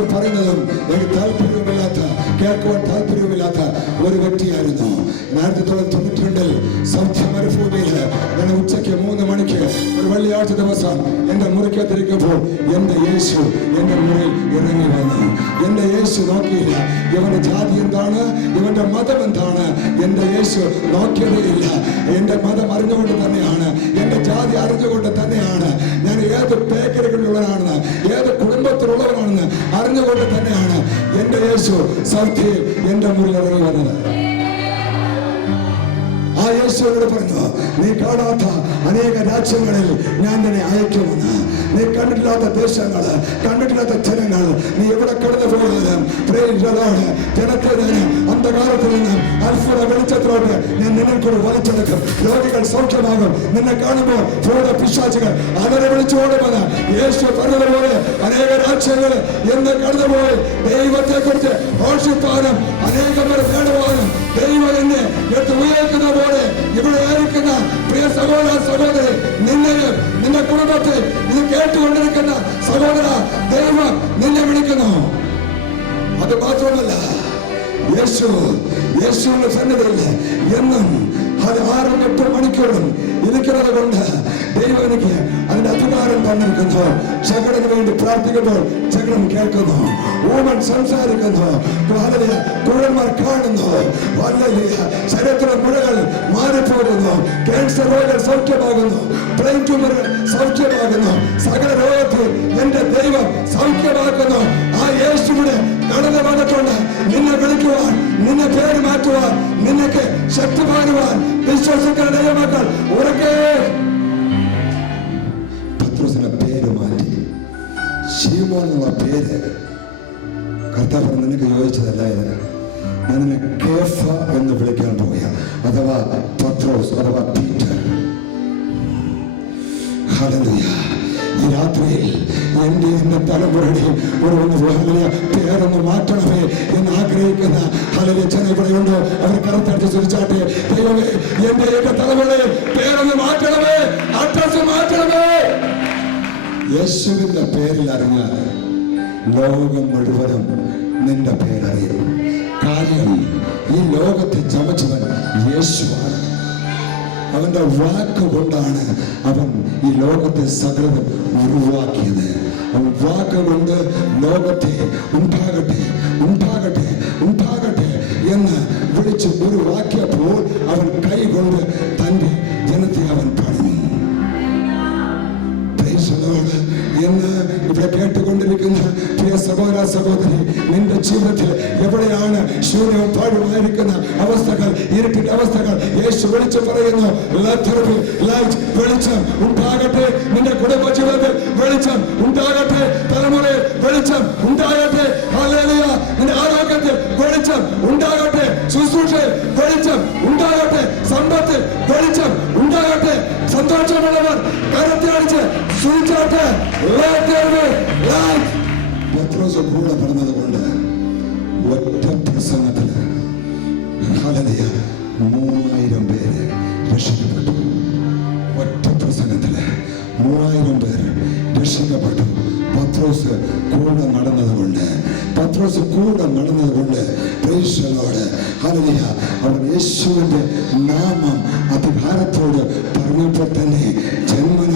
ആര് പറയുന്നതും എനിക്ക് താല്പര്യമില്ലാത്ത, കേൾക്കുവാൻ താല്പര്യമില്ലാത്ത ഒരു വ്യക്തിയായിരുന്നു. 1992 സൗത്ത് മരുഭൂമിയിൽ ഞാൻ ഉച്ചയ്ക്ക് 3 മണിക്ക് ഒരു വെള്ളിയാഴ്ച ദിവസം എന്റെ മുറിക്കകത്തിരിക്കുമ്പോൾ എന്റെ യേശു എന്റെ മുറിയിൽ ഇറങ്ങി വന്നു. എന്റെ യേശു നോക്കിയില്ല ഇവന്റെ ജാതി എന്താണ്, ഇവന്റെ മതം എന്താണ്. എന്റെ യേശു നോക്കിയതേയില്ല. എന്റെ മതം അറിഞ്ഞുകൊണ്ട് തന്നെയാണ്, എന്റെ ജാതി അറിഞ്ഞുകൊണ്ട് തന്നെയാണ്, ഞാൻ ഏത് പേക്കറികളിലുള്ളവരാണെന്ന്, ഏത് കുടുംബത്തിലുള്ളവരാണെന്ന് അറിഞ്ഞുകൊണ്ട് തന്നെയാണ് എന്റെ യേശു സൗത്തിൽ എന്റെ മുറിയിൽ ഇറങ്ങി വന്നത്. ആ യേശുവിനോട് പറഞ്ഞു, നീ കാണാത്ത അനേക രാജ്യങ്ങളിൽ ഞാൻ നിന്നെ അയക്കുമെന്ന്. നീ കണ്ടിട്ടില്ലാത്ത ദേശങ്ങള്, കണ്ടിട്ടില്ലാത്ത ജനങ്ങൾ, നീ എവിടെ കടന്നു പോയാലും ജനത്തെ ഞാൻ അന്ധകാരത്തിൽ നിന്ന് അത്ഭുത വെളിച്ചത്തിലോട്ട് ഞാൻ നിന്നെ കൂടെ വലിച്ചെടുക്കും. രോഗികൾ സൗഖ്യമാകും. നിന്നെ കാണുമ്പോൾ പിശാചുകൾ അവരെ വിളിച്ചു ഓടുമെന്ന് യേശു പറഞ്ഞതുപോലെ അനേക രാജ്യങ്ങൾ എന്ന് കടന്നുപോയി ദൈവത്തെ കുറിച്ച് ഘോഷിപ്പാനും അനേകം പേർ നേടുവാനും ദൈവം എന്നെ എടുത്ത് ഉയർത്തുന്ന പോലെ ഇവിടെ ആയിരിക്കുന്ന പ്രിയ സഹോദര സഹോദരി, നിന്നെയും നിന്റെ കുടുംബത്തെ ഇത് കേട്ടുകൊണ്ടിരിക്കുന്ന സഹോദര, ദൈവം നിന്നെ വിളിക്കുന്നു. അത് മാത്രമല്ല, യേശുവിന്റെ സന്നിധിയിൽ എന്നും അത് 6-8 മണിക്കൂറും ഇരിക്കുന്നത് കൊണ്ട് ദൈവം എനിക്ക് അതിന്റെ അധികാരം തന്നിരിക്കുന്നു. ശകടന് വേണ്ടി പ്രാർത്ഥിക്കുമ്പോൾ ശകടൻ കേൾക്കുന്നു, ഊമൻ സംസാരിക്കുന്നു, കുഴന്മാർ കാണുന്നു, ശരീരത്തിലെ മുഴകൾ മാറിപ്പോകുന്നു, ക്യാൻസർ രോഗങ്ങൾ സൗഖ്യമാകുന്നു, ബ്രെയിൻ ട്യൂമറുകൾ സൗഖ്യമാകുന്നു, സകല രോഗത്തിൽ എന്റെ ദൈവം സൗഖ്യമാക്കുന്നു. ആ യേശുവിടെ കടന്നു വന്നിട്ടുണ്ട് നിന്നെ വിളിക്കുവാൻ, നിന്നെ പേര് മാറ്റുവാൻ, നിനക്ക് ശക്തി പകരുവാൻ. വിശ്വസിക്കുന്ന ദൈവമക്കൾ ഉറക്കെ പത്രോസിന്റെ പേര് മാറ്റി ശീമോൻ എന്നുള്ള പേര് കർത്താവ് നിനക്ക് യോജിച്ചതല്ല. ഇതിന് ഞാൻ നിന്നെ കേഫ എന്ന് വിളിക്കാൻ പോവുക, അഥവാ പത്രോസ് അഥവാ പീറ്റർ. ഹല്ലേലൂയ. ഈ രാത്രിയിൽ എന്റെ തലമുറയുടെയും ഒരു പേരൊന്ന് മാറ്റണമേ എന്ന് ആഗ്രഹിക്കുന്ന ഹല്ലേലൂയ ജനം ഇവിടെയുണ്ടോ? അവർ കറുത്തടിച്ച് ചിരിച്ചാട്ടെ. ദൈവമേ, എന്റെ തലമുറയെ പേരൊന്ന് മാറ്റണമേ, അഡ്രസ് മാറ്റണമേ. യേശുവിന്റെ പേരിൽ അറിഞ്ഞാൽ ലോകം മുഴുവനും നിന്റെ പേരറിയും. കാര്യം ഈ ലോകത്തെ ചമച്ചവൻ യേശുവാണ്. അവന്റെ വാക്ക് കൊണ്ടാണ് അവൻ ഈ ലോകത്തെ സകലതും ഉരുവാക്കിയത്. അവൻ വാക്ക് കൊണ്ട് ലോകത്തെ ഉണ്ടാകട്ടെ ഉണ്ടാകട്ടെ ഉണ്ടാകട്ടെ എന്ന് വിളിച്ച് ഉരുവാക്കിയപ്പോൾ അവൻ കൈകൊണ്ട് തന്റെ ജനത്തെ അവൻ പണിഞ്ഞു. എന്ന് ഇവിടെ കേട്ടുകൊണ്ടിരിക്കുന്ന പ്രിയ സഹോദര സഹോദരി, നിന്റെ ജീവിതത്തിൽ എവിടെയാണ് ശൂന്യവും പാഴുമായിരിക്കുന്ന അവസ്ഥകൾ, ഇരുട്ടിന്റെ അവസ്ഥകൾ, യേശു വിളിച്ചു പറയുന്നു, വെളിച്ചം ഉണ്ടാകട്ടെ. നിന്റെ കുടുംബ ജീവിതത്തിൽ വെളിച്ചം ഉണ്ടാകട്ടെ, തലമുറയിൽ വെളിച്ചം ഉണ്ടാകട്ടെ. ഹല്ലേലൂയ. നിന്റെ ആരോഗ്യത്തിൽ വെളിച്ചം ഉണ്ടാകട്ടെ, ശുശ്രൂഷയിൽ വെളിച്ചം ഉണ്ടാകട്ടെ, സമ്പത്തിൽ വെളിച്ചം ഉണ്ടാകട്ടെ. സന്തോഷമുള്ളവർ കരത്തിലടിച്ച് സൂചിച്ചാട്ടെ. പത്രോസ് കൂടെ പറഞ്ഞത് കൊണ്ട് ഒറ്റ പ്രസംഗത്തില് 3000 പേര് രക്ഷിക്കപ്പെട്ടു. ഒറ്റ പ്രസംഗത്തില് 3000 പേര് രക്ഷിക്കപ്പെട്ടു. പത്രോസ് കൂടെ നടന്നത് കൊണ്ട്, പത്രോസ് കൂടെ നടന്നത് കൊണ്ട് അവൻ യേശുവിന്റെ നാമം അധികാരത്തോട് പറഞ്ഞപ്പോൾ തന്നെ ജന്മന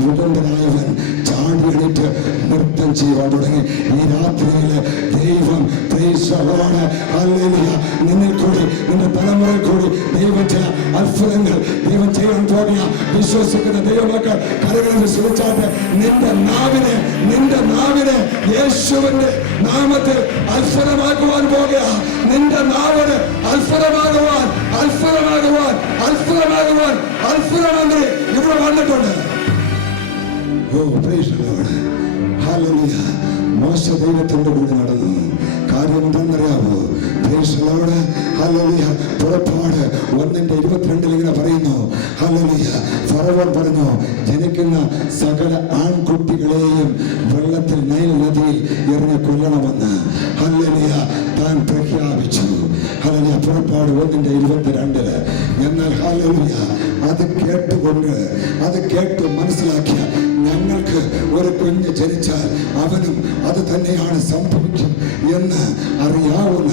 മുടന്തനായവൻ ചാടി എണീറ്റ് നൃത്തം ചെയ്യുവാൻ തുടങ്ങി. ഈ രാത്രിയില് ദൈവം നിന്നെ കൂടി നിന്റെ തലമുറയിൽ കൂടി ദൈവം ചില അത്ഭുതങ്ങൾ ദൈവം ചെയ്യാൻ പോകുക. വിശ്വസിക്കുന്ന ദൈവമക്കൾ കരകളിൽ ശ്രമിച്ചാട്ട് നിന്റെ നാവിനെ യേശുവിന്റെ നാമത്തിൽ അത്ഭുതമാക്കുവാൻ പോകുക. നിന്റെ നാവിന് അത്ഭുതമാകുവാൻ അത്ഭുതമന്ത്രി ഇവിടെ വന്നിട്ടുണ്ട്. മോശ ദൈവത്തിന്റെ കൂടെ നടന്നു. കാര്യം എന്താണെന്നറിയാമോ? പുറപ്പാട് 1:22 ഇങ്ങനെ പറയുന്നു. ഫറവോൻ പറഞ്ഞു, ജനിക്കുന്ന സകല ആൺകുട്ടികളെയും വെള്ളത്തിൽ നൈൽ നദിയിൽ എറിഞ്ഞ് കൊല്ലണമെന്ന് താൻ പ്രഖ്യാപിച്ചു. പുറപ്പാട് 1:22. എന്നാൽ അത് കേട്ട് മനസ്സിലാക്കിയ ഞങ്ങൾക്ക് നമുക്ക് ഒരു കുഞ്ഞ് ജനിച്ചാൽ അവനും അത് തന്നെയാണ് സംഭവിക്കും എന്ന് അറിയാവുന്ന,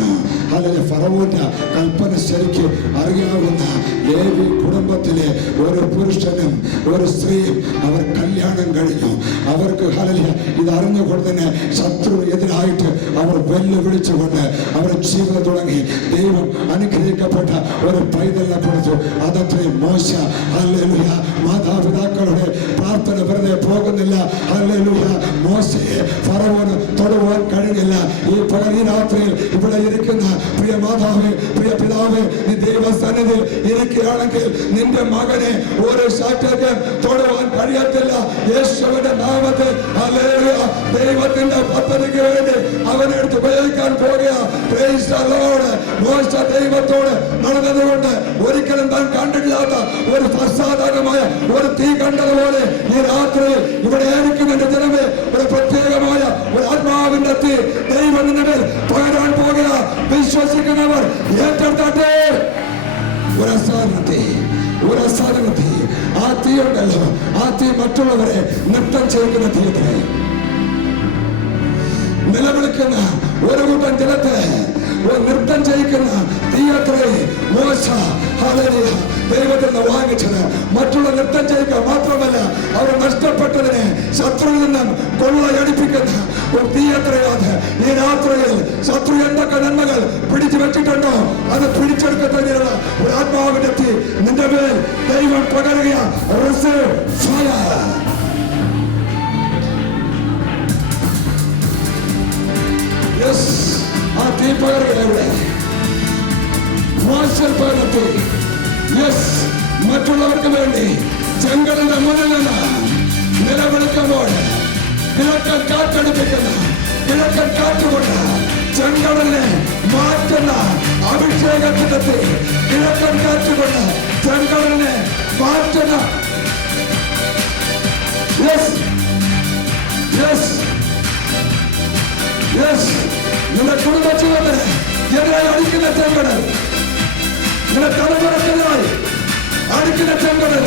അല്ലെങ്കിൽ ഫറവോന്റെ കൽപ്പന ശരിക്ക് അറിയാവുന്ന ലേവി കുടുംബത്തിലെ ഒരു പുരുഷനും ഒരു സ്ത്രീയും അവർ കല്യാണം കഴിഞ്ഞു. അവർക്ക് ഇത് അറിഞ്ഞുകൊണ്ട് തന്നെ ശത്രു എതിരായിട്ട് അവർ വെല്ലുവിളിച്ചുകൊണ്ട് അവർ ജീവിതം തുടങ്ങി. ദൈവം അനുഗ്രഹിക്കപ്പെട്ട ഒരു പൈതലിനെ കൊടുത്തു. അതത്രേ മോശ. ഹല്ലേലൂയ. മാതാപിതാക്കളുടെ പ്രാർത്ഥന വെറുതെ പോകുന്നില്ല. ഹല്ലേലൂയ. മോശയെ ഫറവോന് തൊടുവാൻ കഴിഞ്ഞില്ല. ഈ രാത്രിയിൽ ഇവിടെ ഇരിക്കുന്ന പ്രിയ മാതാവേ, പ്രിയ പിതാവേ, നീ ദൈവസന്നിധിയിൽ ഇരിക്കുകയാണെങ്കിൽ നിന്റെ മകനെ ഒരു ശക്തിക്ക് തൊടുവാൻ കഴിയത്തില്ല. യേശുവിന്റെ നാമത്തിൽ ഹല്ലേലൂയ. ദൈവത്തിന്റെ പദ്ധതിക്ക് വേണ്ടി അവനെ എടുത്ത് ഉപയോഗിക്കാൻ പോകുക. Praise the Lord. മോശ ദൈവത്തോട് നടന്നതുകൊണ്ട് ഒരിക്കലും താൻ കണ്ടിട്ടില്ലാത്ത ഒരു പശ്ചാത്തലമായ ഒരു തീ കണ്ടതുപോലെ ഈ രാത്രി ഇവിടെ ആയിരിക്കുന്ന എന്റെ ജനമേ ഒരു പ്രത്യേകമായ ഒരു ആത്മാവിന്റെ തീ ദൈവം നിന്റെ മേൽ പകരാൻ പോകുക. വിശ്വസിക്കുന്നവർ ഏറ്റെടുത്തേ. ഒരു അസാധാരണ തീ. ആ തീ ഉണ്ടല്ലോ, ആ തീ മറ്റുള്ളവരെ നൃത്തം ചെയ്യുന്ന തീയത്രേ. നിലവിളിക്കുന്ന ഒരു കൂട്ടം ജനത്തെ നൃത്തം ചെയ്യിക്കുന്ന തീയത്രേ മോശ. ഹല്ലേലൂയ. ദൈവത്തിൽ നിന്ന് വാങ്ങിച്ചത് മറ്റുള്ള നൃത്തം ചെയ്യുക മാത്രമല്ല, അവർ നഷ്ടപ്പെട്ടതിനെ ശത്രുവിൽ നിന്നും കൊള്ളയടിപ്പിക്കുന്ന ഒരു തീയത്രയാണ്. ഈ രാത്രിയിൽ ശത്രു എന്തൊക്കെ നന്മകൾ പിടിച്ചു വെച്ചിട്ടുണ്ടോ അത് പിടിച്ചെടുക്കുന്നതിനുള്ള ഒരു ആത്മാവിന്റെ തീ നിന്റെ മേൽ ദൈവം പകരുക. Receive fire. യെസ്. ആ തീ പകരുക. എവിടെ? മോശം പകർത്തി. യെസ്. മറ്റുള്ളവർക്ക് വേണ്ടി ചെങ്കടലിന്റെ മുന്നിൽ നിന്ന് നിലവിളിക്കുമ്പോൾ കിഴക്കൻ കാറ്റടിപ്പിക്കുന്ന, കിഴക്കൻ കാറ്റുകൊണ്ട് ചെങ്കടലിനെ മാറ്റുന്ന അഭിഷേകത്തിന്റെ തീ. കിഴക്കൻ കാറ്റുകൊണ്ട് ചെങ്കടലിനെ മാറ്റുന്ന. Yes, yes, yes. നിന്റെ കുടുംബ ജീവിതത്തിന് എതിരായി അടിക്കുന്ന ചെങ്കടൽ, നിന്റെ തലമുറക്കെതിരായി അടിക്കുന്ന ചെങ്കടൽ,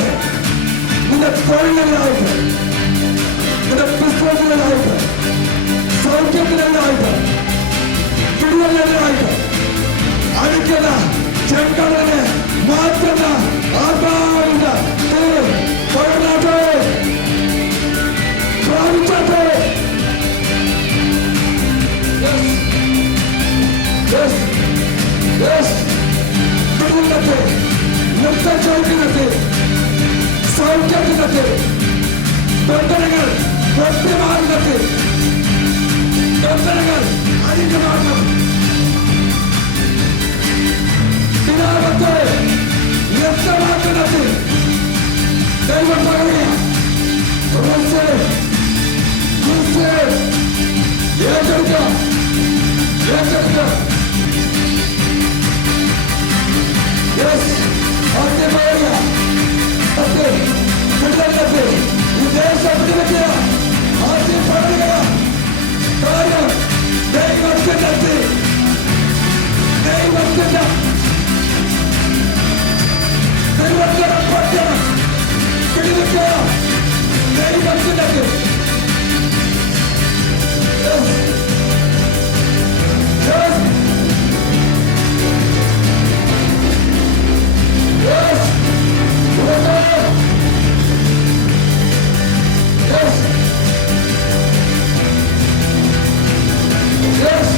നിന്റെ തൊഴിലിനായിട്ട്, നിന്റെ ബിസിനസ്സിനായിട്ട്, സൗഖ്യത്തിനായിട്ട്, പിടിവലിനായിട്ട് അടിക്കുന്ന ചെങ്കടലിനെ മാറ്റുന്ന ആത്മാവിന്റെ പകർന്നാട്ടെ, പ്രാപിച്ചാട്ടെ. നൃത്തം ചോദിക്കുന്നത് സൗഖ്യത്തിനത്, ബന്ധനങ്ങൾ പൊട്ടിമാറുന്നത്, ബന്ധനങ്ങൾ അഴിഞ്ഞു മാറണം. വിലാപത്തെ വ്യക്തമാക്കുന്നത് ദൈവം പറയുക. ഏറ്റെടുക്കുക, ഏറ്റെടുക്കുക. Yes, aate bhaiya, aate fitness aate, ye desh apne kiya, aate pad gaya, karya, nahi vakte nahi, nahi vakte na, nahi vakte na pad gaya, fitness kiya, nahi vakte nahi. Yes, yes. Yes! Yes! Yes!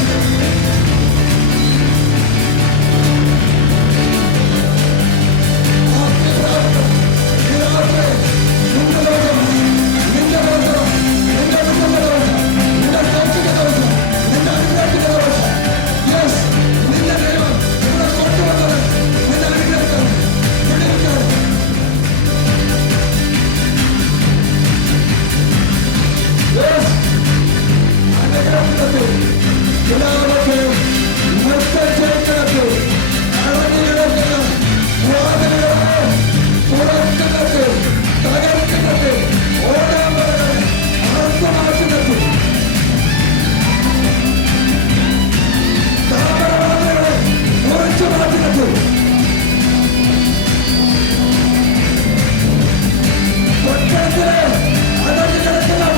Let's go.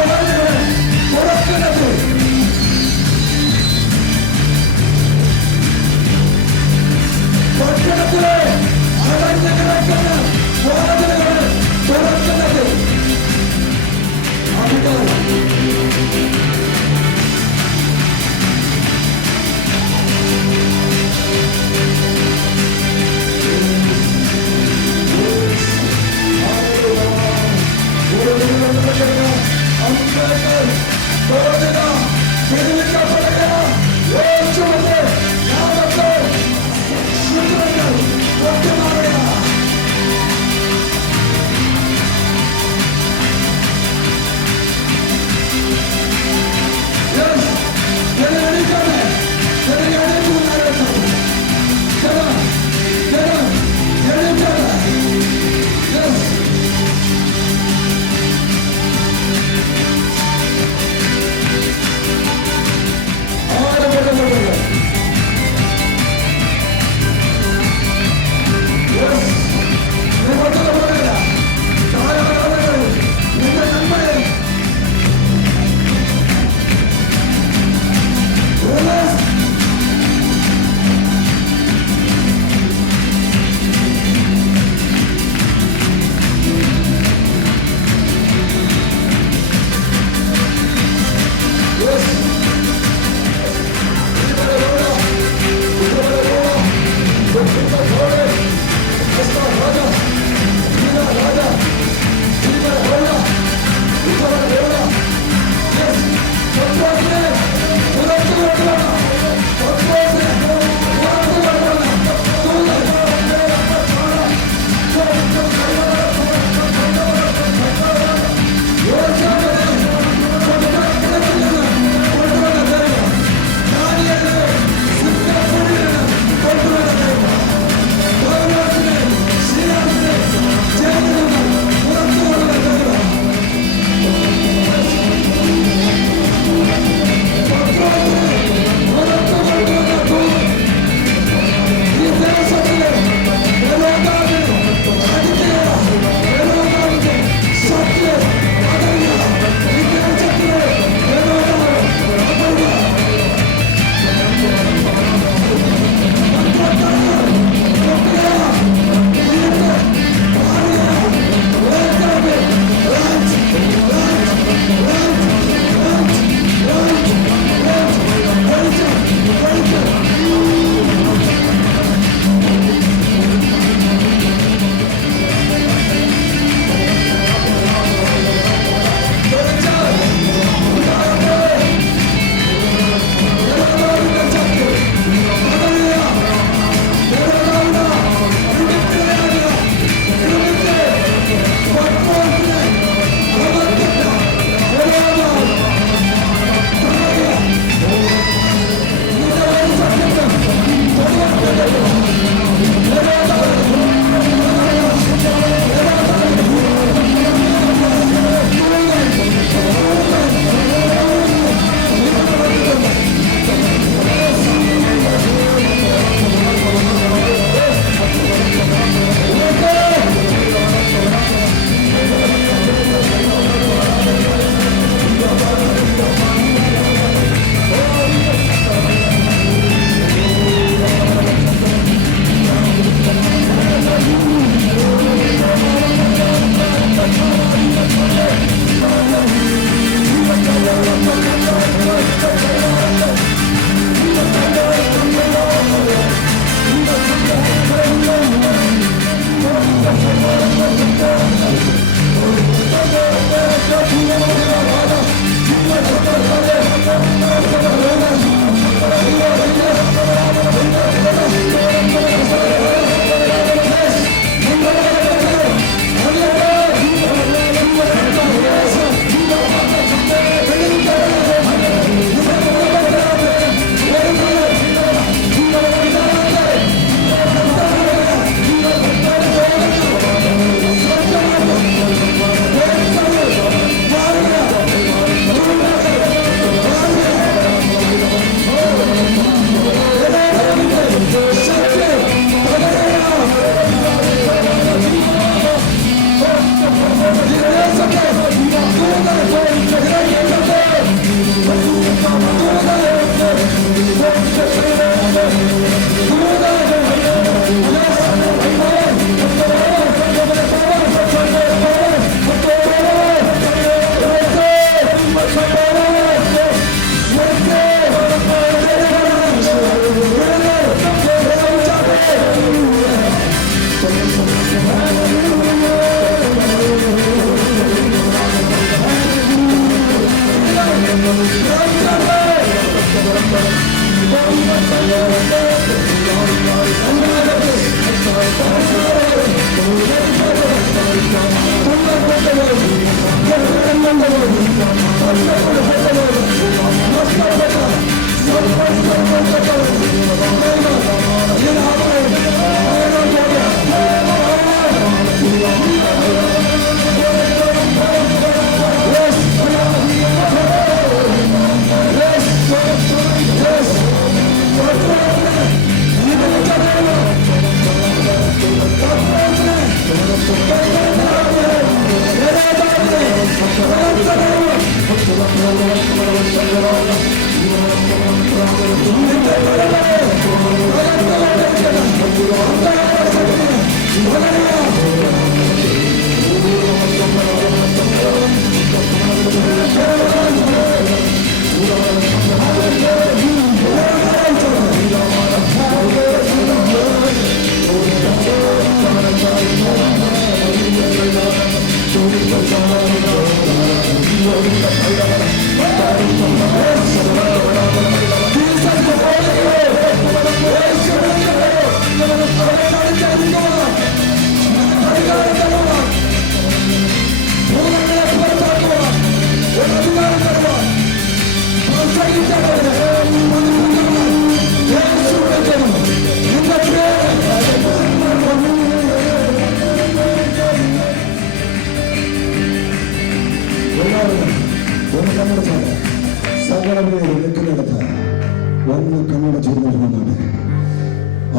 ഒന്ന് കണ്ണുടെ ചെയ്തിരുന്നാണ്.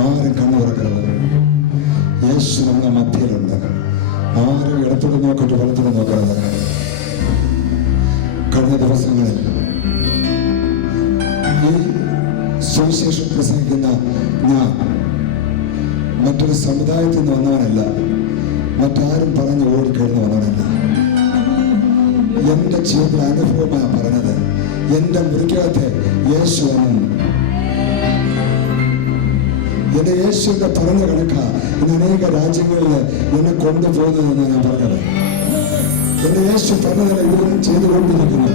ആരും കണ്ണു തുറക്കരുത്. യേശു നമ്മുടെ മധ്യയിലുണ്ട്. ആരും ഇടത്തോട്ട് നോക്കിട്ട് വലത്തോട്ട് നോക്കരുത്. കഴിഞ്ഞ ദിവസങ്ങളിൽ ഈ സുവിശേഷം പ്രസംഗിക്കുന്ന ഞാൻ മറ്റൊരു സമുദായത്തിൽ നിന്ന് വന്നവനല്ല, മറ്റാരും പറഞ്ഞ് ഓടിക്കഴിഞ്ഞ് വന്നവനല്ല. എന്റെ ജീവിതത്തിലെ അനുഭവമാണ് പറഞ്ഞത്. എന്റെ മുറിക്കകത്ത് യേശു വന്നു. എന്റെ യേശുവിന്റെ പറഞ്ഞ കണക്കാ ഇന്ന് അനേക രാജ്യങ്ങളിൽ എന്നെ കൊണ്ടുപോകുന്നതെന്ന് ഞാൻ പറഞ്ഞത്. എന്റെ യേശു പറഞ്ഞതല്ല ഇതൊന്നും ചെയ്തുകൊണ്ടിരിക്കുന്നു.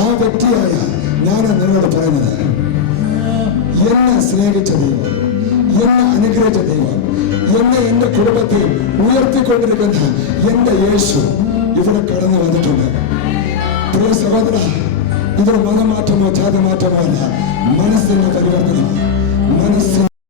ആ വ്യക്തിയായ ഞാൻ നിങ്ങളോട് പറയുന്നത്, എന്നെ സ്നേഹിച്ച ദൈവം, എന്നെ അനുഗ്രഹിച്ച ദൈവം, എന്നെ എന്റെ കുടുംബത്തെ ഉയർത്തിക്കൊണ്ടിരിക്കുന്ന എന്റെ യേശു ഇവിടെ കടന്നു വന്നിട്ടുണ്ട്. പ്രിയ സഹോദര, ഇതൊരു മതമാറ്റമോ ജാതിമാറ്റമോ അല്ല, മനസ്സിന്റെ പരിവർത്തനമാണ്. മനസ്സിന്